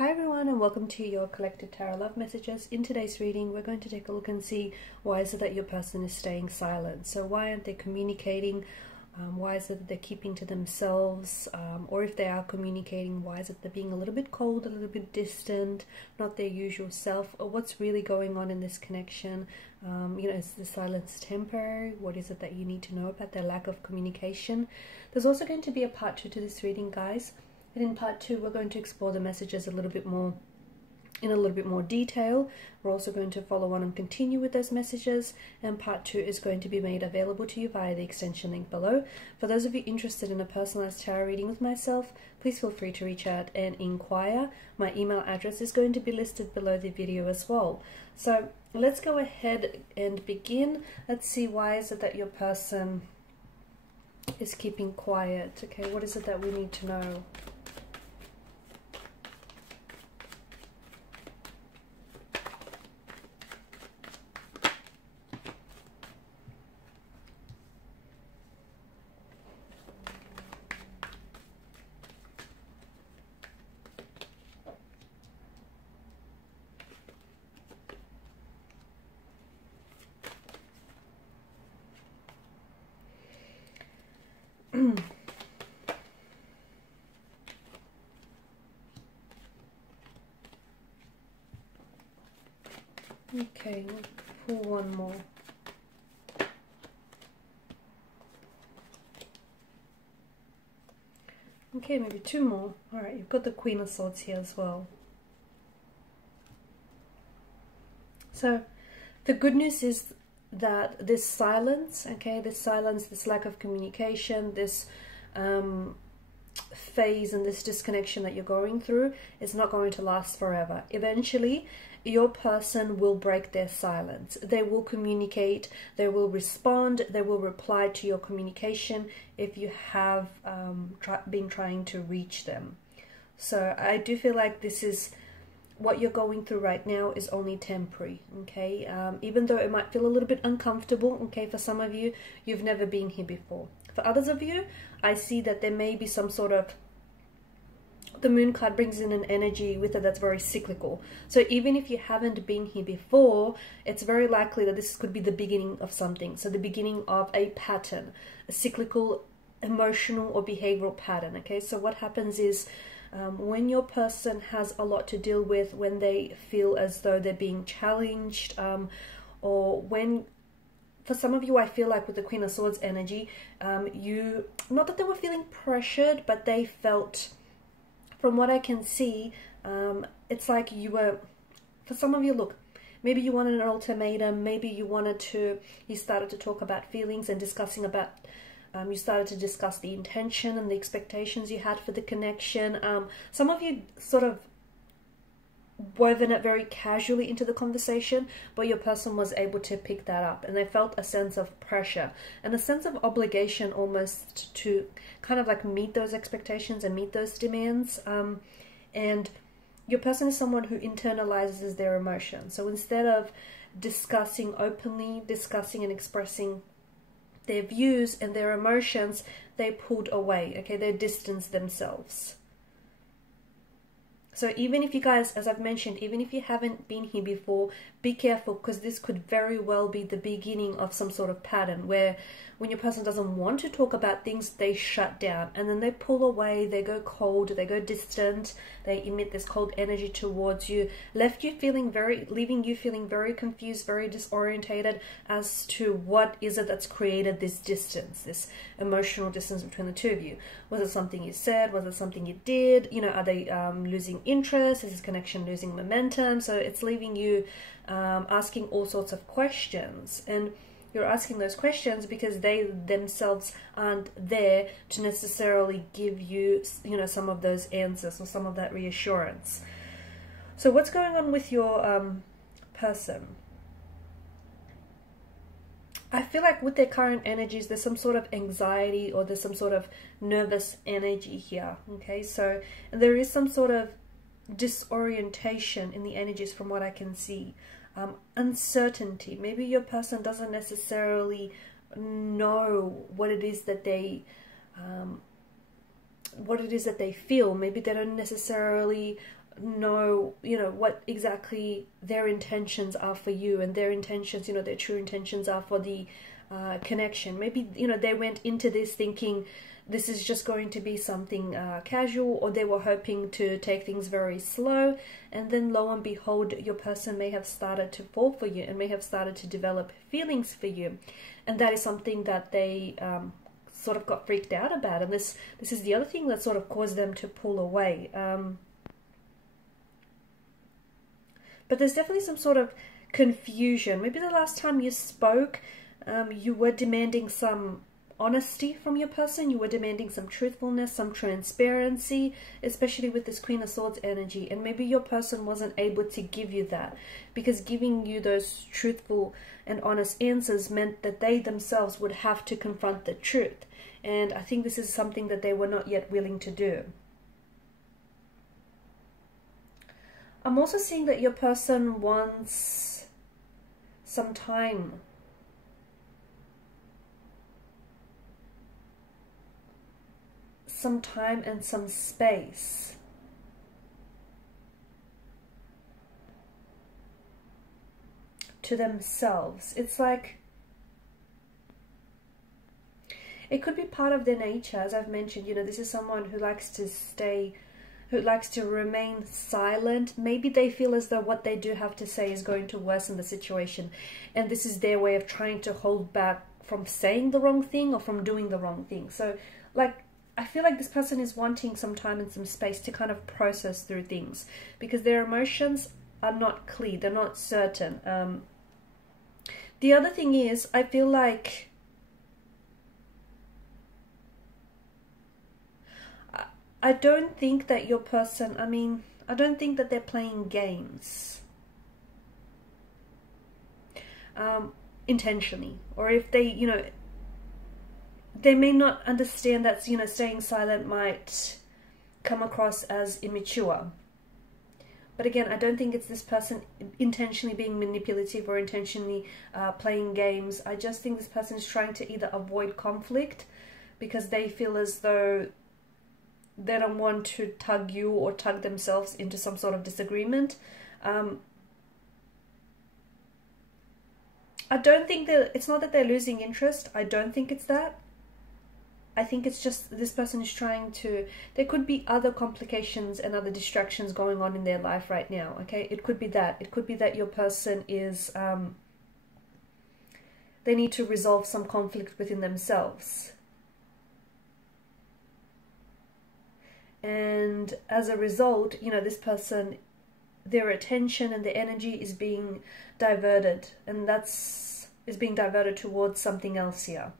Hi everyone, and welcome to your collective tarot love messages. In today's reading, we're going to take a look and see why is it that your person is staying silent. So why aren't they communicating? Why is it that they're keeping to themselves? Or if they are communicating, why is it they're being a little bit cold, a little bit distant, not their usual self? Or what's really going on in this connection? Is the silence temporary? What is it that you need to know about their lack of communication? There's also going to be a part 2 to this reading, guys. And in part 2, we're going to explore the messages in a little bit more detail. We're also going to follow on and continue with those messages. And part 2 is going to be made available to you via the extension link below. For those of you interested in a personalized tarot reading with myself, please feel free to reach out and inquire. My email address is going to be listed below the video as well. So let's go ahead and begin. Let's see, why is it that your person is keeping quiet? Okay, what is it that we need to know? Okay, we'll pull one more. Okay, maybe 2 more. Alright, you've got the Queen of Swords here as well. So, the good news is that this silence, this lack of communication, this phase and this disconnection that you're going through is not going to last forever. Eventually, your person will break their silence. They will communicate, they will respond, they will reply to your communication if you have been trying to reach them. So I do feel like this is what you're going through right now is only temporary, okay? Even though it might feel a little bit uncomfortable, okay, for some of you, you've never been here before. For others of you, I see that there may be some sort of, the moon card brings in an energy with it that's very cyclical. So even if you haven't been here before, it's very likely that this could be the beginning of something. So the beginning of a pattern, a cyclical, emotional or behavioral pattern, okay? So what happens is, when your person has a lot to deal with, when they feel as though they're being challenged, or when, for some of you, I feel like with the Queen of Swords energy, not that they were feeling pressured, but they felt, from what I can see, it's like you were, for some of you, look, maybe you wanted an ultimatum, maybe you started to talk about feelings and discussing about, you started to discuss the intention and the expectations you had for the connection. Some of you sort of woven it very casually into the conversation, but your person was able to pick that up, and they felt a sense of pressure and a sense of obligation almost to kind of like meet those expectations and meet those demands. And your person is someone who internalizes their emotions. So instead of discussing openly, discussing and expressing their views and their emotions, they pulled away, okay? They distanced themselves. So even if you guys, as I've mentioned, even if you haven't been here before, be careful, because this could very well be the beginning of some sort of pattern where when your person doesn't want to talk about things, they shut down and then they pull away, they go cold, they go distant, they emit this cold energy towards you, leaving you feeling very confused, very disorientated as to what is it that's created this distance, this emotional distance between the two of you. Was it something you said? Was it something you did? You know, are they losing interest? Is this connection losing momentum? So it's leaving you asking all sorts of questions, and you're asking those questions because they themselves aren't there to necessarily give you, some of those answers or some of that reassurance. So what's going on with your person? I feel like with their current energies, there's some sort of anxiety or there's some sort of nervous energy here, okay? So there is some sort of disorientation in the energies from what I can see. Uncertainty. Maybe your person doesn't necessarily know what it is that they feel. Maybe they don't necessarily know, you know, what exactly their intentions are for you, and their intentions, you know, their true intentions are for the connection. Maybe, you know, they went into this thinking this is just going to be something casual, or they were hoping to take things very slow, and then lo and behold, your person may have started to fall for you and may have started to develop feelings for you, and that is something that they sort of got freaked out about, and this is the other thing that sort of caused them to pull away. But there's definitely some sort of confusion. Maybe the last time you spoke, you were demanding some honesty from your person. You were demanding some truthfulness, some transparency, especially with this Queen of Swords energy. And maybe your person wasn't able to give you that, because giving you those truthful and honest answers meant that they themselves would have to confront the truth. And I think this is something that they were not yet willing to do. I'm also seeing that your person wants some time. Some time and some space. To themselves. It's like, it could be part of their nature, as I've mentioned. You know, this is someone who likes to stay, who likes to remain silent. Maybe they feel as though what they do have to say is going to worsen the situation, and this is their way of trying to hold back from saying the wrong thing or from doing the wrong thing. So, like, I feel like this person is wanting some time and some space to kind of process through things, because their emotions are not clear, they're not certain. The other thing is, I feel like I don't think that your person, I don't think that they're playing games intentionally. Or if they, you know, they may not understand that, you know, staying silent might come across as immature. But again, I don't think it's this person intentionally being manipulative or intentionally playing games. I just think this person is trying to either avoid conflict because they feel as though they don't want to tug you or tug themselves into some sort of disagreement. I don't think that, it's not that they're losing interest. I don't think it's that. I think it's just this person is trying to, there could be other complications and other distractions going on in their life right now, okay? It could be that. It could be that your person is, they need to resolve some conflict within themselves. And as a result, you know, this person, their attention and their energy is being diverted, and is being diverted towards something else here.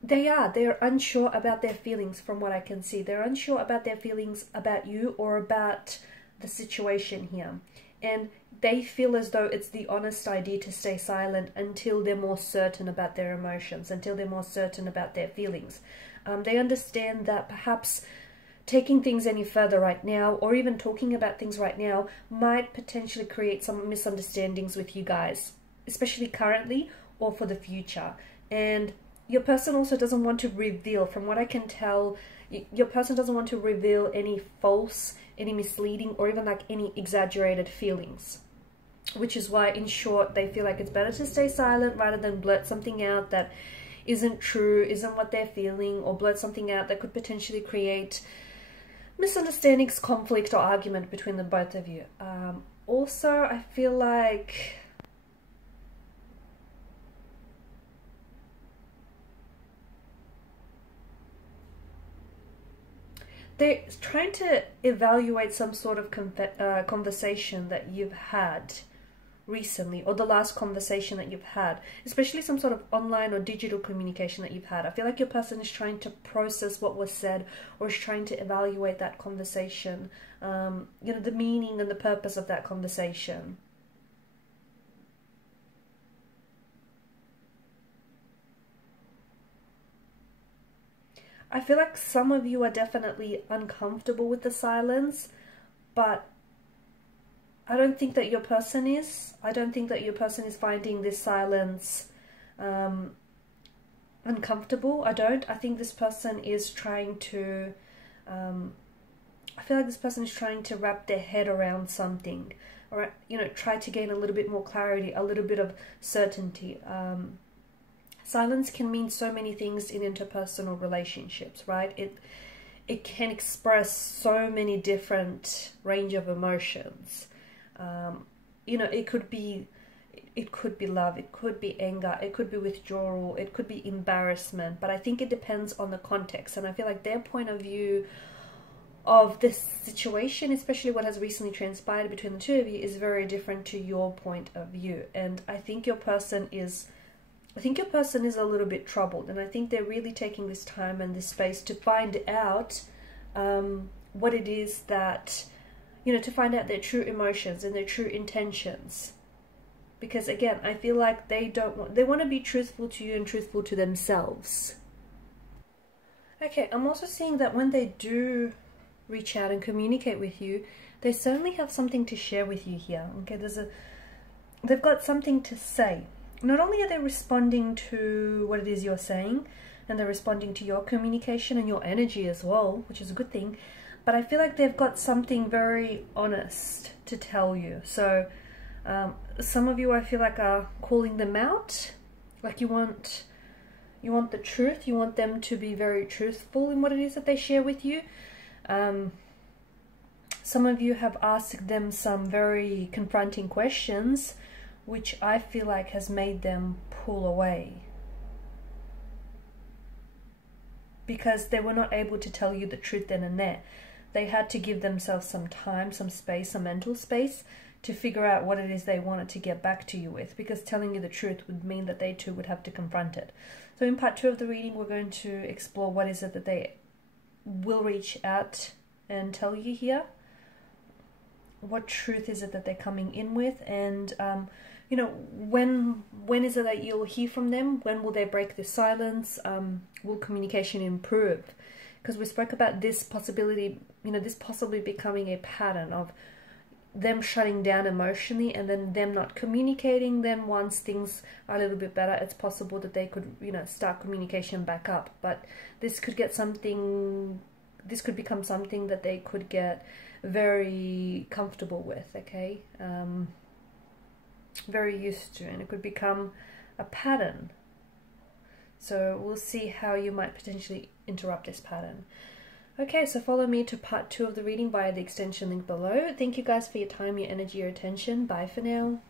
They're unsure about their feelings from what I can see. They're unsure about their feelings about you or about the situation here. And they feel as though it's the honest idea to stay silent until they're more certain about their emotions, until they're more certain about their feelings. They understand that perhaps taking things any further right now, or even talking about things right now, might potentially create some misunderstandings with you guys, especially currently or for the future. And your person also doesn't want to reveal, from what I can tell, your person doesn't want to reveal any false, any misleading, or even like any exaggerated feelings. Which is why, in short, they feel like it's better to stay silent rather than blurt something out that isn't true, isn't what they're feeling, or blurt something out that could potentially create misunderstandings, conflict, or argument between the both of you. Also, I feel like they're trying to evaluate some sort of conversation that you've had recently, or the last conversation that you've had, especially some sort of online or digital communication that you've had. I feel like your person is trying to process what was said, or is trying to evaluate that conversation, you know, the meaning and the purpose of that conversation. I feel like some of you are definitely uncomfortable with the silence, but I don't think that your person is. I don't think that your person is finding this silence, uncomfortable. I think this person is trying to, I feel like this person is trying to wrap their head around something, or, you know, try to gain a little bit more clarity, a little bit of certainty. Silence can mean so many things in interpersonal relationships, right? It can express so many different range of emotions. You know, it could be love, it could be anger, it could be withdrawal, it could be embarrassment, but I think it depends on the context. And I feel like their point of view of this situation, especially what has recently transpired between the two of you, is very different to your point of view. And I think your person is a little bit troubled, and I think they're really taking this time and this space to find out what it is that, you know, to find out their true emotions and their true intentions. Because again, I feel like they want to be truthful to you and truthful to themselves. Okay, I'm also seeing that when they do reach out and communicate with you, they certainly have something to share with you here. Okay, they've got something to say. Not only are they responding to what it is you're saying, and they're responding to your communication and your energy as well, which is a good thing, but I feel like they've got something very honest to tell you. So some of you, I feel like, are calling them out. Like you want the truth. You want them to be very truthful in what it is that they share with you. Some of you have asked them some very confronting questions, which I feel like has made them pull away, because they were not able to tell you the truth then and there. They had to give themselves some time, some space, some mental space to figure out what it is they wanted to get back to you with, because telling you the truth would mean that they too would have to confront it. So in part 2 of the reading, we're going to explore what is it that they will reach out and tell you here. What truth is it that they're coming in with? And you know, when is it that you'll hear from them? When will they break this silence? Will communication improve? Because we spoke about this possibility, you know, this possibly becoming a pattern of them shutting down emotionally and then them not communicating. Then once things are a little bit better, it's possible that they could, you know, start communication back up. But this could become something that they could get very comfortable with, okay? Very used to, and it could become a pattern. So we'll see how you might potentially interrupt this pattern. Okay, so follow me to part 2 of the reading via the extension link below. Thank you guys for your time, your energy, your attention. Bye for now.